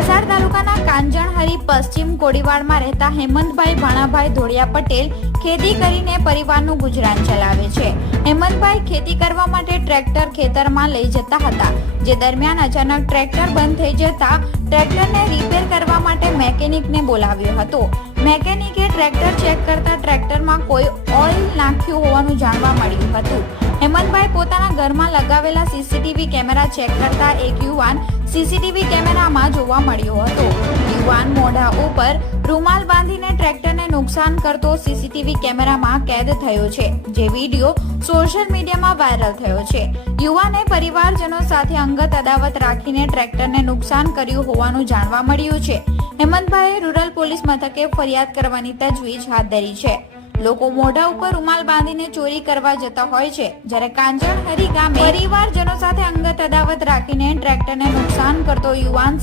વલસાડ તાલુકાના કાંજણહરી પશ્ચિમ કોડીવાડમાં રહેતા હેમંતભાઈ ભાણાભાઈ ધોળિયા પટેલ ખેતી કરીને પરિવારનું ગુજરાન ચલાવે છે. હેમંતભાઈ ખેતી કરવા માટે ટ્રેક્ટર ખેતરમાં લઈ જતા હતા, જે દરમિયાન અચાનક ટ્રેક્ટર બંધ થઈ જતા ટ્રેક્ટરને રિપેર કરવા માટે મેકેનિકને બોલાવ્યો હતો. મેકેનિકે ટ્રેક્ટર ચેક કરતા ટ્રેક્ટરમાં કોઈ ઓઇલ નાખ્યું હોવાનું જાણવા મળ્યું હતું. હેમંતભાઈ પોતાના ઘરમાં લગાવેલા સીસીટીવી કેમેરા ચેક કરતા એક યુવાન સીસીટીવી કેમેરામાં જોવા મળ્યો હતો. યુવાન મોઢા ઉપર રૂમાલ બાંધીને ટ્રેક્ટરને નુકસાન કરતો સીસીટીવી કેમેરામાં કેદ થયો છે, જે વિડીયો સોશિયલ મીડિયામાં વાયરલ થયો છે. યુવાને પરિવારજનો સાથે અંગત અદાવત રાખીને ટ્રેક્ટરને નુકસાન કર્યું હોવાનું જાણવા મળ્યું છે. હેમંતભાઈએ રૂરલ પોલીસ મથકે ફરિયાદ કરવાની તજવીજ હાથ ધરી છે. લોકો મોઢા ઉપર રૂમાલ બાંધીને ચોરી કરવા જતા હોય છે, જ્યારે કાંજણહરી ગામે પરિવારજનો સાથે અંગત અદાવત રાખીને ટ્રેક્ટરને નુકસાન કરતો યુવાન